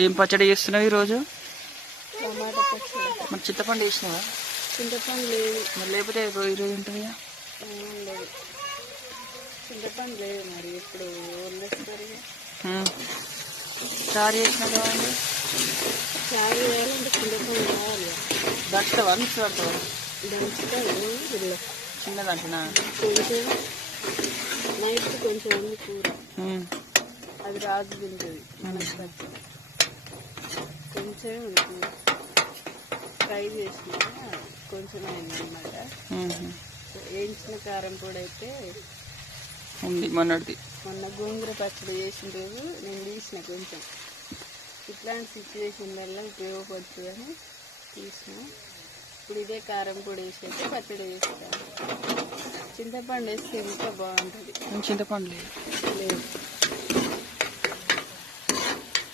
ఏం పచ్చడి చేస్తున్నావు ఈరోజు? టమాటా పచ్చడి. మరి చింతపండు వేసినావా? చింతపండు లేదు. మరి లేకపోతే ఈరోజు ఉంటుంది. లేదు, చింతపండు లేదు. మరి ఇప్పుడు వదిలేస్తారు. చారు చేసిన బాగుంది. చారు వేయాలంటే చింతపండు కావాలి. దంచుతావా? మిక్స్ పడతావా? దంచుతాను. ఇలా చిన్నదంటున్నా కొంచెం నైట్ కొంచెం ఉంది కూర. అది రాజు తింటుంది. మనకు పచ్చడి కొంచెం ఉంటుంది. ఫ్రై చేసిన కొంచెం అయిందన్నమాట. వేయించిన కారం కూడా అయితే ఉంది. మొన్న గోంగూర పచ్చడి చేసిన రోజు నేను తీసిన కొంచెం. ఇట్లాంటి సిచ్యువేషన్ వల్ల ఉపయోగపడుతుందని తీసిన. ఇప్పుడు ఇదే కారం పొడి వేసి అయితే పచ్చడి వేస్తాను. చింతపండు వేస్తే ఇంకా బాగుంటుంది. చింతపండు లేదు.